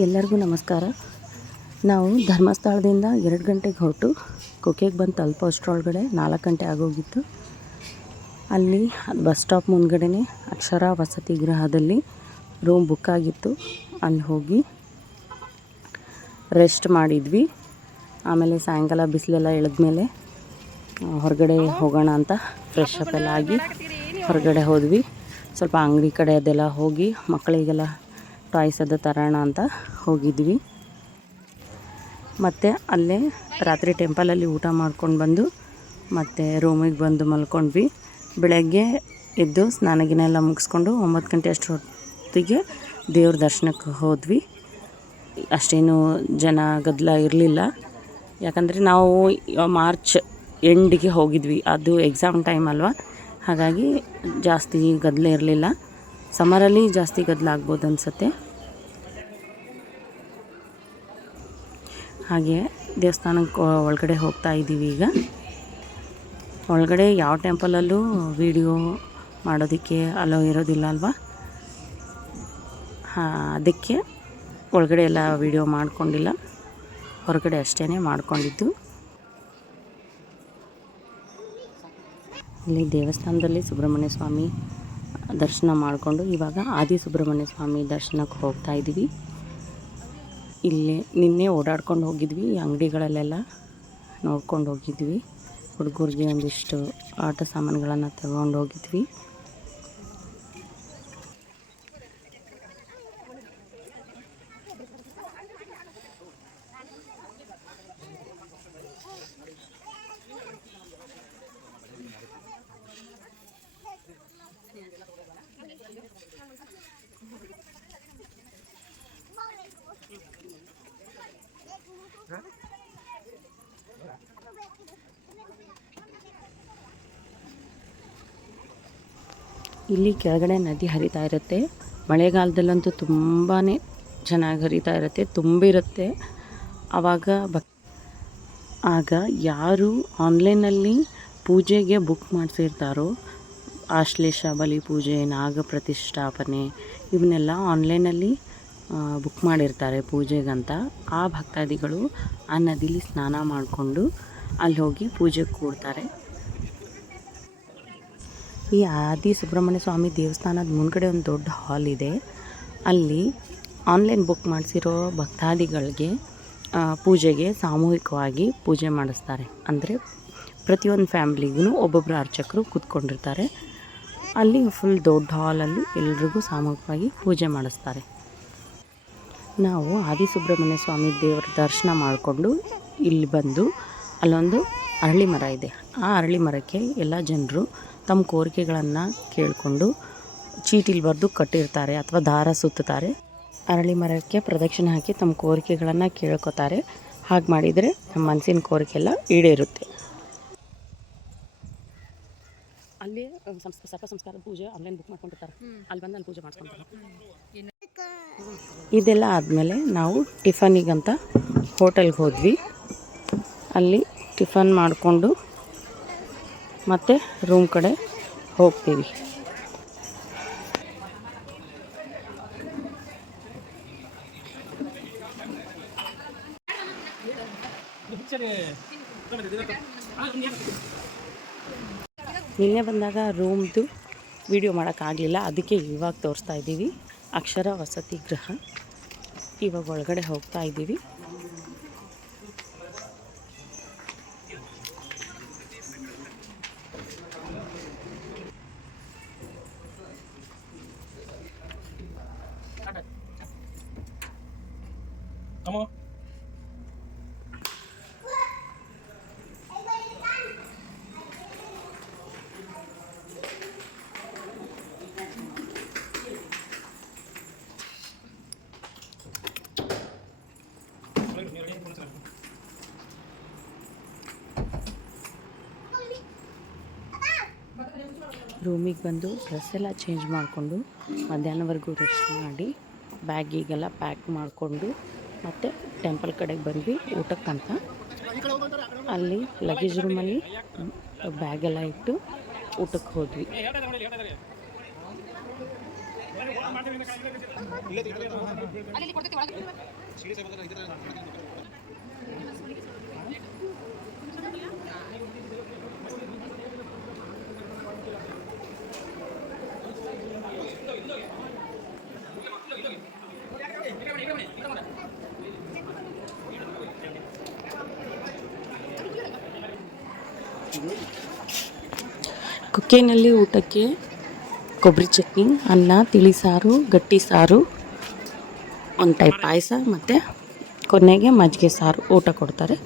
ಎಲ್ಲರಿಗೂ ನಮಸ್ಕಾರ. ನಾವು ಧರ್ಮಸ್ಥಳದಿಂದ 2 ಗಂಟೆಗೆ ಹೊರಟು ಕುಕ್ಕೆಗೆ ಬಂದು ತಲುಪೋ ಅಷ್ಟರೊಳಗಡೆ 4 ಗಂಟೆ ಆಗೋಗಿತ್ತು. ಅಲ್ಲಿ ಬಸ್ ಸ್ಟಾಪ್ ಮುಂದ್ಗಡೆನೇ ಅಕ್ಷರ ವಸತಿ ಗೃಹದಲ್ಲಿ ರೂಮ್ ಬುಕ್ ಆಗಿತ್ತು. ಅಲ್ಲಿ ಹೋಗಿ ರೆಸ್ಟ್ ಮಾಡಿದ್ವಿ. ಆಮೇಲೆ ಸಾಯಂಕಾಲ ಬಿಸಿಲೆಲ್ಲ ಇಳಿದ್ಮೇಲೆ ಹೊರಗಡೆ ಹೋಗೋಣ ಅಂತ ಫ್ರೆಶ್ ಅಪ್ ಎಲ್ಲ ಆಗಿ ಹೊರಗಡೆ ಹೋದ್ವಿ. ಸ್ವಲ್ಪ ಅಂಗಡಿ ಕಡೆ ಅದೆಲ್ಲ ಹೋಗಿ ಮಕ್ಕಳಿಗೆಲ್ಲ ಟಾಯ್ಸ್ ಅದು ತರೋಣ ಅಂತ ಹೋಗಿದ್ವಿ. ಮತ್ತು ಅಲ್ಲೇ ರಾತ್ರಿ ಟೆಂಪಲಲ್ಲಿ ಊಟ ಮಾಡ್ಕೊಂಡು ಬಂದು ಮತ್ತು ರೂಮಿಗೆ ಬಂದು ಮಲ್ಕೊಂಡ್ವಿ. ಬೆಳಗ್ಗೆ ಎದ್ದು ಸ್ನಾನ ಎಲ್ಲ ಮುಗಿಸ್ಕೊಂಡು 9 ಗಂಟೆ ಅಷ್ಟೊತ್ತಿಗೆ ದೇವ್ರ ದರ್ಶನಕ್ಕೆ ಹೋದ್ವಿ. ಅಷ್ಟೇನು ಜನ ಗದ್ದಲ ಇರಲಿಲ್ಲ, ಯಾಕಂದರೆ ನಾವು ಮಾರ್ಚ್ ಎಂಡಿಗೆ ಹೋಗಿದ್ವಿ. ಅದು ಎಕ್ಸಾಮ್ ಟೈಮ್ ಅಲ್ವಾ, ಹಾಗಾಗಿ ಜಾಸ್ತಿ ಗದ್ದಲ ಇರಲಿಲ್ಲ. ಸಮರಲ್ಲಿ ಜಾಸ್ತಿ ಗದ್ದಲ ಆಗ್ಬೋದು ಅನಿಸುತ್ತೆ. ಹಾಗೆ ದೇವಸ್ಥಾನಕ್ಕೆ ಒಳಗಡೆ ಹೋಗ್ತಾ ಇದ್ದೀವಿ. ಈಗ ಒಳಗಡೆ ಯಾವ ಟೆಂಪಲಲ್ಲೂ ವಿಡಿಯೋ ಮಾಡೋದಕ್ಕೆ ಅಲೋ ಇರೋದಿಲ್ಲ ಅಲ್ವಾ, ಅದಕ್ಕೆ ಒಳಗಡೆ ಎಲ್ಲ ವಿಡಿಯೋ ಮಾಡ್ಕೊಂಡಿಲ್ಲ, ಹೊರಗಡೆ ಅಷ್ಟೇ ಮಾಡ್ಕೊಂಡಿದ್ದು. ಇಲ್ಲಿ ದೇವಸ್ಥಾನದಲ್ಲಿ ಸುಬ್ರಹ್ಮಣ್ಯ ಸ್ವಾಮಿ ದರ್ಶನ ಮಾಡಿಕೊಂಡು ಇವಾಗ ಆದಿ ಸುಬ್ರಹ್ಮಣ್ಯ ಸ್ವಾಮಿ ದರ್ಶನಕ್ಕೆ ಹೋಗ್ತಾ ಇದ್ದೀವಿ. ಇಲ್ಲಿ ನಿನ್ನೆ ಓಡಾಡ್ಕೊಂಡು ಹೋಗಿದ್ವಿ, ಅಂಗಡಿಗಳಲ್ಲೆಲ್ಲ ನೋಡ್ಕೊಂಡು ಹೋಗಿದ್ವಿ. ಹುಡುಗರಿಗೆ ಒಂದಿಷ್ಟು ಆಟ ಸಾಮಾನುಗಳನ್ನು ತಗೊಂಡು ಹೋಗಿದ್ವಿ. ಇಲ್ಲಿ ಕೆಳಗಡೆ ನದಿ ಹರಿತಾ ಇರುತ್ತೆ. ಮಳೆಗಾಲದಲ್ಲಂತೂ ತುಂಬಾ ಚೆನ್ನಾಗಿ ಹರಿತಾ ಇರುತ್ತೆ, ತುಂಬಿರುತ್ತೆ. ಆಗ ಯಾರು ಆನ್ಲೈನಲ್ಲಿ ಪೂಜೆಗೆ ಬುಕ್ ಮಾಡಿಸಿರ್ತಾರೋ, ಆಶ್ಲೇಷ ಬಲಿ ಪೂಜೆ, ನಾಗ ಪ್ರತಿಷ್ಠಾಪನೆ ಇವನ್ನೆಲ್ಲ ಆನ್ಲೈನಲ್ಲಿ ಬುಕ್ ಮಾಡಿರ್ತಾರೆ ಪೂಜೆಗಂತ. ಆ ಭಕ್ತಾದಿಗಳು ಆ ನದಿಲಿ ಸ್ನಾನ ಮಾಡಿಕೊಂಡು ಅಲ್ಲಿ ಹೋಗಿ ಪೂಜೆಗೆ ಕೂಡ್ತಾರೆ. ಈ ಆದಿ ಸುಬ್ರಹ್ಮಣ್ಯ ಸ್ವಾಮಿ ದೇವಸ್ಥಾನದ ಮುಂದ್ಗಡೆ ಒಂದು ದೊಡ್ಡ ಹಾಲ್ ಇದೆ. ಅಲ್ಲಿ ಆನ್ಲೈನ್ ಬುಕ್ ಮಾಡಿಸಿರೋ ಭಕ್ತಾದಿಗಳಿಗೆ ಪೂಜೆಗೆ ಸಾಮೂಹಿಕವಾಗಿ ಪೂಜೆ ಮಾಡಿಸ್ತಾರೆ. ಅಂದರೆ ಪ್ರತಿಯೊಂದು ಫ್ಯಾಮ್ಲಿಗೂ ಒಬ್ಬೊಬ್ಬರು ಅರ್ಚಕರು ಕೂತ್ಕೊಂಡಿರ್ತಾರೆ. ಅಲ್ಲಿ ಫುಲ್ ದೊಡ್ಡ ಹಾಲಲ್ಲಿ ಎಲ್ರಿಗೂ ಸಾಮೂಹಿಕವಾಗಿ ಪೂಜೆ ಮಾಡಿಸ್ತಾರೆ. ನಾವು ಆದಿ ಸುಬ್ರಹ್ಮಣ್ಯ ಸ್ವಾಮಿ ದೇವರ ದರ್ಶನ ಮಾಡಿಕೊಂಡು ಇಲ್ಲಿ ಬಂದು ಅಲ್ಲೊಂದು ಅರಳಿ ಮರ ಇದೆ. ಆ ಅರಳಿ ಮರಕ್ಕೆ ಎಲ್ಲ ಜನರು ತಮ್ಮ ಕೋರಿಕೆಗಳನ್ನು ಕೇಳಿಕೊಂಡು ಚೀಟಿಲಿ ಬರೆದು ಕಟ್ಟಿರ್ತಾರೆ ಅಥವಾ ದಾರ ಸುತ್ತಾರೆ. ಅರಳಿ ಮರಕ್ಕೆ ಪ್ರದಕ್ಷಿಣೆ ಹಾಕಿ ತಮ್ಮ ಕೋರಿಕೆಗಳನ್ನು ಕೇಳ್ಕೊತಾರೆ. ಹಾಗೆ ಮಾಡಿದರೆ ನಮ್ಮ ಮನಸ್ಸಿನ ಕೋರಿಕೆ ಎಲ್ಲ ಈಡೇರುತ್ತೆ. ಅಲ್ಲಿ ಸರ್ಪ ಸಂಸ್ಕಾರದ ಪೂಜೆ ಆನ್ಲೈನ್ ಬುಕ್ ಮಾಡ್ಕೊಂಡಿರ್ತಾರೆ, ಅಲ್ಲಿ ಬಂದು ಅಲ್ಲಿ ಪೂಜೆ ಮಾಡಿಸ್ಕೊಂತಾರೆ. ಇದೆಲ್ಲ ಆದಮೇಲೆ ನಾವು ಟಿಫನಿಗಂತ ಹೋಟೆಲ್ಗೆ ಹೋದ್ವಿ. ಅಲ್ಲಿ ಟಿಫನ್ ಮಾಡಿಕೊಂಡು ಮತ್ತೆ ರೂಮ್ ಕಡೆ ಹೋಗ್ತೀವಿ. ನಿನ್ನೆ ಬಂದಾಗ ರೂಮ್ದು ವಿಡಿಯೋ ಮಾಡೋಕ್ಕಾಗಲಿಲ್ಲ, ಅದಕ್ಕೆ ಇವಾಗ ತೋರಿಸ್ತಾ ಇದ್ದೀವಿ. ಅಕ್ಷರ ವಸತಿ ಗೃಹ. ಇವಾಗ ಒಳಗಡೆ ಹೋಗ್ತಾ ಇದ್ದೀವಿ. ರೂಮಿಗೆ ಬಂದು ಡ್ರೆಸ್ ಎಲ್ಲ ಚೇಂಜ್ ಮಾಡಿಕೊಂಡು ಮಧ್ಯಾಹ್ನವರೆಗೂ ರೆಸ್ಟ್ ಮಾಡಿ ಬ್ಯಾಗಿಗೆಲ್ಲ ಪ್ಯಾಕ್ ಮಾಡಿಕೊಂಡು ಮತ್ತು ಟೆಂಪಲ್ ಕಡೆಗೆ ಬಂದ್ವಿ ಊಟಕ್ಕಂತ. ಅಲ್ಲಿ ಲಗೇಜ್ ರೂಮಲ್ಲಿ ಬ್ಯಾಗೆಲ್ಲ ಇಟ್ಟು ಊಟಕ್ಕೆ ಹೋದ್ವಿ. ಕುಕ್ಕೆನಲ್ಲಿ ಊಟಕ್ಕೆ ಕೊಬ್ಬರಿ ಚಟ್ನಿ, ಅನ್ನ, ತಿಳಿ ಸಾರು, ಗಟ್ಟಿ ಸಾರು, ಒಂದು ಟೈಪ್ ಪಾಯಸ ಮತ್ತು ಕೊನೆಗೆ ಮಜ್ಜಿಗೆ ಸಾರು ಊಟ ಕೊಡ್ತಾರೆ.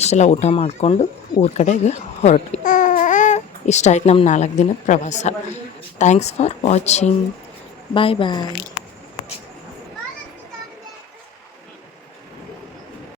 ಇಷ್ಟೆಲ್ಲ ಊಟ ಮಾಡಿಕೊಂಡು ಊರ ಕಡೆಗೆ ಹೊರಟ್ವಿ. ಇಷ್ಟ ಆಯ್ತು ನಮ್ಮ 4 ದಿನದ ಪ್ರವಾಸ. Thanks for watching. Bye bye.